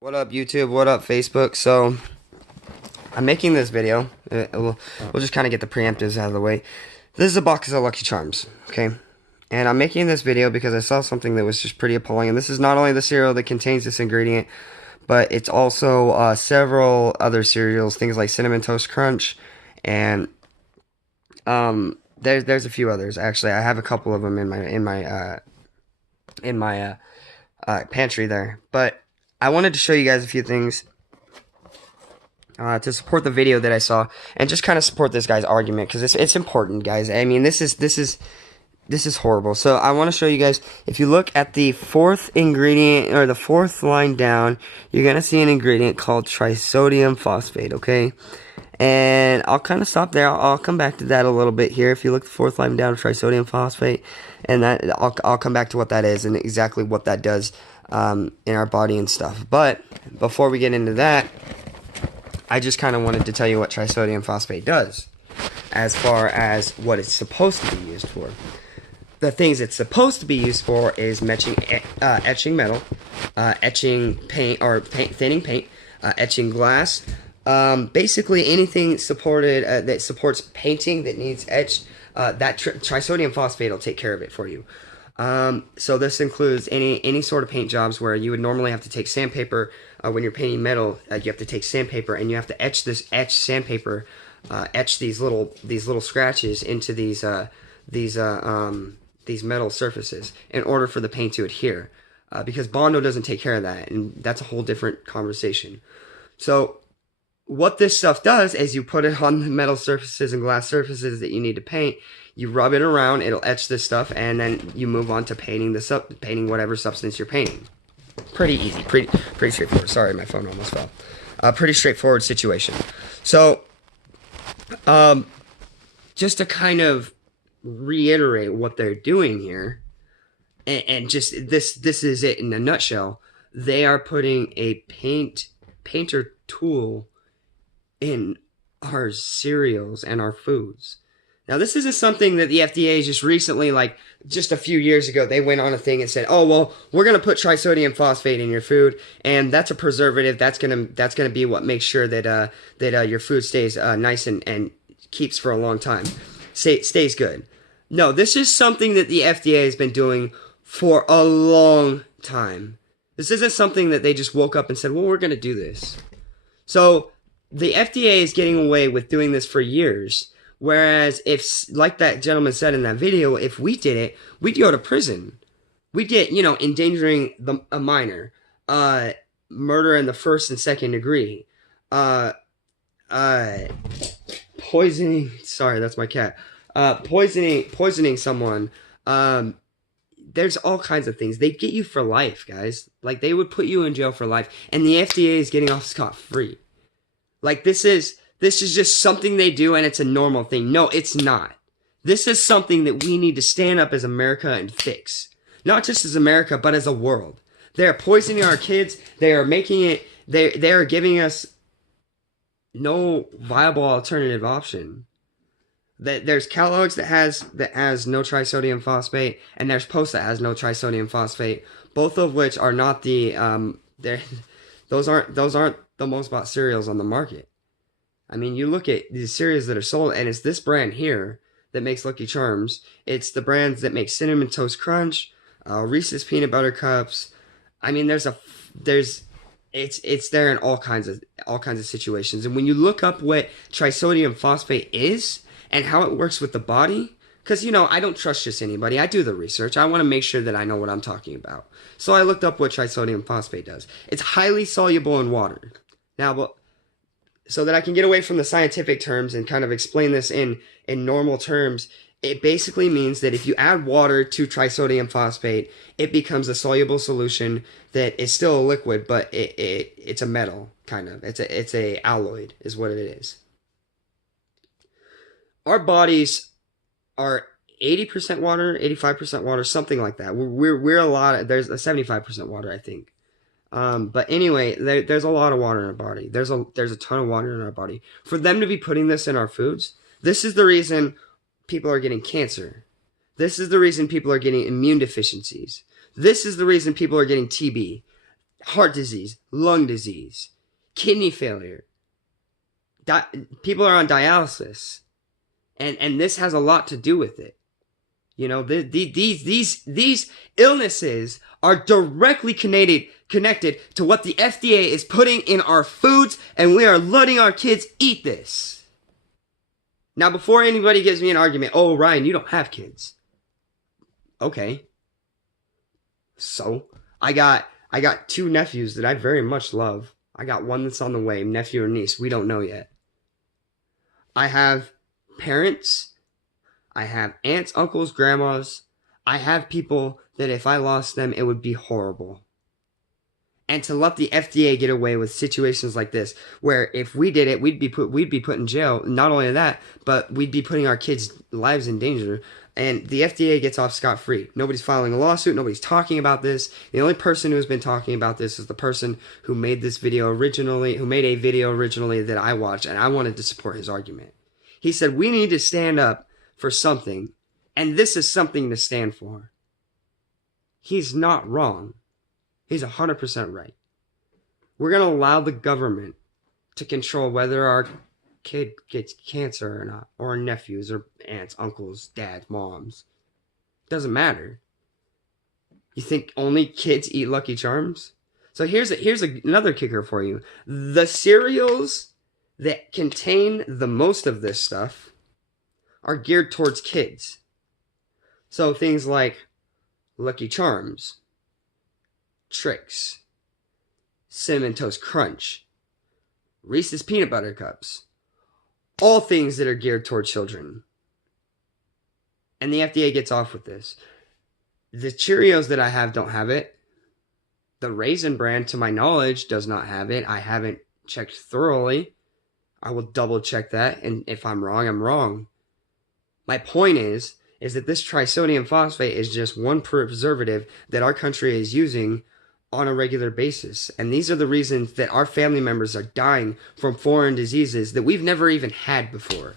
What up, YouTube? What up, Facebook? So, I'm making this video. We'll just kind of get the preemptives out of the way. This is a box of Lucky Charms, okay? And I'm making this video because I saw something that was just pretty appalling. And this is not only the cereal that contains this ingredient, but it's also several other cereals, things like Cinnamon Toast Crunch, and there's a few others. Actually, I have a couple of them in my pantry there. But I wanted to show you guys a few things to support the video that I saw, and just kind of support this guy's argument because it's important, guys. I mean, this is horrible. So I want to show you guys. If you look at the fourth ingredient or the fourth line down, you're gonna see an ingredient called trisodium phosphate. Okay, and I'll kind of stop there. I'll come back to that a little bit here. If you look the fourth line down, trisodium phosphate, and that I'll come back to what that is and exactly what that does in our body and stuff. But before we get into that, I just kind of wanted to tell you what trisodium phosphate does as far as what it's supposed to be used for. The things it's supposed to be used for is etching metal, etching paint or thinning paint, etching glass. Basically anything supported that supports painting that needs etched. That trisodium phosphate will take care of it for you. So this includes any sort of paint jobs where you would normally have to take sandpaper when you're painting metal. You have to take sandpaper and you have to etch sandpaper, etch these little scratches into these metal surfaces in order for the paint to adhere. Because Bondo doesn't take care of that, and that's a whole different conversation. So what this stuff does is you put it on the metal surfaces and glass surfaces that you need to paint. You rub it around, it'll etch this stuff, and then you move on to painting whatever substance you're painting. Pretty easy, pretty straightforward. Sorry, my phone almost fell. Pretty straightforward situation. So, just to kind of reiterate what they're doing here, and just this is it in a nutshell. They are putting a painter tool in our cereals and our foods. Now, this isn't something that the FDA just recently, like just a few years ago, they went on a thing and said, "Oh well, we're gonna put trisodium phosphate in your food, and that's a preservative. That's gonna be what makes sure that your food stays nice and keeps for a long time, stays good." No, this is something that the FDA has been doing for a long time. This isn't something that they just woke up and said, "Well, we're gonna do this." So the FDA is getting away with doing this for years. Whereas if, like that gentleman said in that video, if we did it, we'd go to prison. We'd get, endangering a minor, murder in the first and second degree, uh, uh, poisoning. Sorry, that's my cat. Poisoning someone. There's all kinds of things. They'd get you for life, guys. Like, they would put you in jail for life, and the FDA is getting off scot-free. Like, this is just something they do, and it's a normal thing. No, it's not. This is something that we need to stand up as America and fix. Not just as America, but as a world. They are poisoning our kids. They are making it. They are giving us no viable alternative option. There's Kellogg's that has no trisodium phosphate, and there's Post that has no trisodium phosphate. Both of which are not the those aren't the most bought cereals on the market. I mean, you look at these cereals that are sold, and it's this brand here that makes Lucky Charms. It's the brands that make Cinnamon Toast Crunch, Reese's Peanut Butter Cups. I mean, it's there in all kinds of situations. And when you look up what trisodium phosphate is and how it works with the body, because I don't trust just anybody. I do the research. I want to make sure that I know what I'm talking about. So I looked up what trisodium phosphate does. It's highly soluble in water. Now, but so that I can get away from the scientific terms and kind of explain this in normal terms, it basically means that if you add water to trisodium phosphate, it becomes a soluble solution that is still a liquid, but it's a metal, kind of. It's a alloy is what it is. Our bodies are 80% water, 85% water, something like that. We're a lot of, there's a 75% water, I think. But anyway, there's a lot of water in our body. There's a ton of water in our body. For them to be putting this in our foods, this is the reason people are getting cancer. This is the reason people are getting immune deficiencies. This is the reason people are getting TB. heart disease, lung disease, kidney failure. People are on dialysis, and this has a lot to do with it. You know, these illnesses are directly connected to what the FDA is putting in our foods, and we are letting our kids eat this. Now, before anybody gives me an argument, oh, Ryan, you don't have kids. Okay. So, I got 2 nephews that I very much love. I got one that's on the way, nephew or niece, we don't know yet. I have parents, I have aunts, uncles, grandmas. I have people that if I lost them, it would be horrible. And to let the FDA get away with situations like this, where if we did it, we'd be put in jail. Not only that, but we'd be putting our kids' lives in danger. And the FDA gets off scot-free. Nobody's filing a lawsuit. Nobody's talking about this. The only person who's been talking about this is the person who made this video originally, who made a video originally that I watched, and I wanted to support his argument. He said, we need to stand up for something, and this is something to stand for. He's not wrong. He's 100% right. We're going to allow the government to control whether our kid gets cancer or not, or our nephews, or aunts, uncles, dads, moms. Doesn't matter. You think only kids eat Lucky Charms? So here's another kicker for you. The cereals that contain the most of this stuff are geared towards kids. So things like Lucky Charms, Trix, Cinnamon Toast Crunch, Reese's Peanut Butter Cups, all things that are geared toward children. And the FDA gets off with this. The Cheerios that I have don't have it. The Raisin brand, to my knowledge, does not have it. I haven't checked thoroughly. I will double check that, and if I'm wrong, I'm wrong. My point is that this trisodium phosphate is just one preservative that our country is using on a regular basis. And these are the reasons that our family members are dying from foreign diseases that we've never even had before.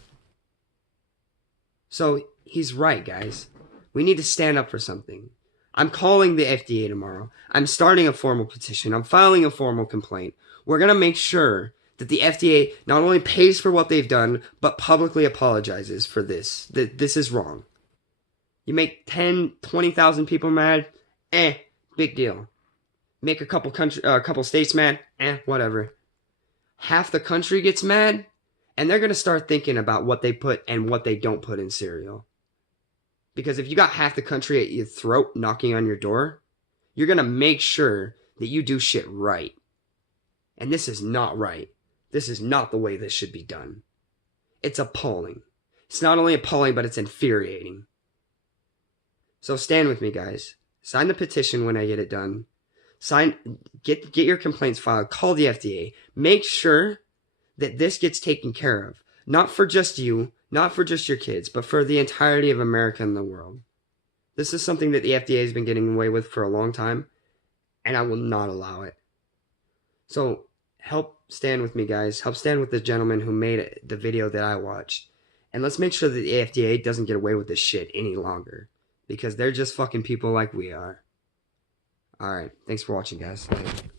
So he's right, guys. We need to stand up for something. I'm calling the FDA tomorrow. I'm starting a formal petition. I'm filing a formal complaint. We're going to make sure that the FDA not only pays for what they've done, but publicly apologizes for this. That this is wrong. You make 10, 20,000 people mad? Big deal. Make a couple states mad? Whatever. Half the country gets mad, and they're going to start thinking about what they put and what they don't put in cereal. Because if you got half the country at your throat knocking on your door, you're going to make sure that you do shit right. And this is not right. This is not the way this should be done. It's appalling. It's not only appalling, but it's infuriating. So stand with me, guys. Sign the petition when I get it done. Get your complaints filed. Call the FDA. Make sure that this gets taken care of. Not for just you, not for just your kids, but for the entirety of America and the world. This is something that the FDA has been getting away with for a long time, and I will not allow it. So help stand with me, guys. Help stand with the gentleman who made the video that I watched. And let's make sure that the FDA doesn't get away with this shit any longer. Because they're just fucking people like we are. Alright, thanks for watching, guys. Later.